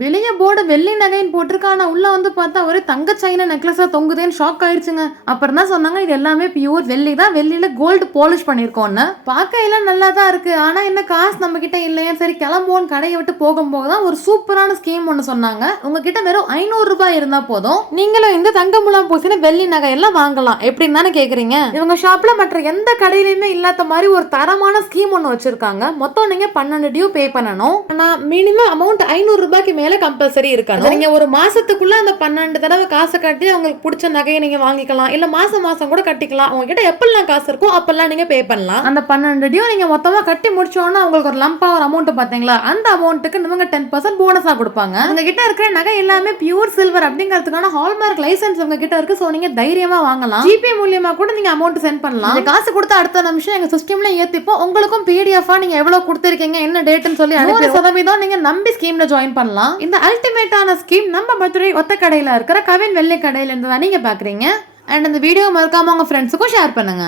வெளியே போர்டு வெள்ளி நகைன்னு போட்டிருக்கா. ஆனா உள்ள வந்து பார்த்தா ஒரு தங்க சைனா நெக்லஸா தொங்குதேன்னு ஷாக் ஆயிடுச்சுங்க. அப்புறம் தான் சொன்னாங்க இது எல்லாமே பியூர் வெள்ளி தான், வெள்ளியில கோல்டு பாலிஷ் பண்ணிருக்கோம்னு. பார்க்க எல்லாம் நல்லா தான் இருக்கு. ஆனா என்ன காசு நம்ம கிட்ட இல்லையா? சரி கிளம்புவோம் கடையை விட்டு போகும்போது தான் ஒரு சூப்பரான ஸ்கீம் ஒன்று சொன்னாங்க. உங்ககிட்ட வெறும் 500 ரூபாய் இருந்தா போதும், நீங்களும் இந்த தங்க முலாம் பூசின வெள்ளி நகை எல்லாம் வாங்கலாம். எப்படின்னு தானே கேக்குறீங்க? இவங்க ஷாப்ல மற்ற எந்த கடையிலுமே இல்லாத மாதிரி ஒரு தரமான ஸ்கீம் ஒன்று வச்சிருக்காங்க. மொத்தம் நீங்க 12 டியூ பே பண்ணணும். ஆனா மினிமம் அமௌண்ட் 500 ரூபாய்க்கு மேல கம்பல்சரி இருக்கணும். நீங்க ஒரு மாசத்துக்குள்ள அந்த 12 தடவை காசை கட்டி உங்களுக்கு பிடிச்ச நகையை நீங்க வாங்கிக்கலாம். இல்ல மாசம் மாசம் கூட கட்டிக்கலாம். உங்ககிட்ட எப்பெல்லாம் காசு இருக்கோ அப்பெல்லாம் நீங்க பே பண்ணலாம். அந்த 12 டியூ நீங்க மொத்தமா கட்டி முடிச்சோன்னா உங்களுக்கு ஒரு லம்பா ஒரு அமௌண்ட் பாத்தீங்களா, அந்த அமௌண்ட்டுக்கு நீங்க 10% போனஸா கொடுப்பாங்க. உங்க கிட்ட இருக்கிற நகை எல்லாமே பியூர் சில்வர் அப்படிங்கிறதுக்கான ஹால்மார்க் லைசன்ஸ் உங்க கிட்ட இருக்கு. சோ நீங்க தைரியமா வாங்கலாம். ஜிபே மூலியமா கூட நீங்க அமௌண்ட் சென்ட் பண்ணலாம். காசு கொடுத்த அடுத்த நிமிஷம் எங்க சிஸ்டம்ல ஏத்திப்போம். உங்களுக்கும் பிடிஎஃப் நீங்க எவ்வளவு கொடுத்திருக்கீங்க என்ன டேட்னு சொல்லி 100% நீங்க நம்பி ஸ்கீம்ல ஜாயின் பண்ணலாம். இந்த அல்டிமேட்டான ஸ்கீம் நம்ம மதுரை ஒத்த கடையில இருக்கிற கவின் வெள்ளை கடையில இருந்து தான் நீங்க பாக்குறீங்க. அண்ட் இந்த வீடியோ மறக்காம உங்க ஃப்ரெண்ட்ஸுக்கும் ஷேர் பண்ணுங்க.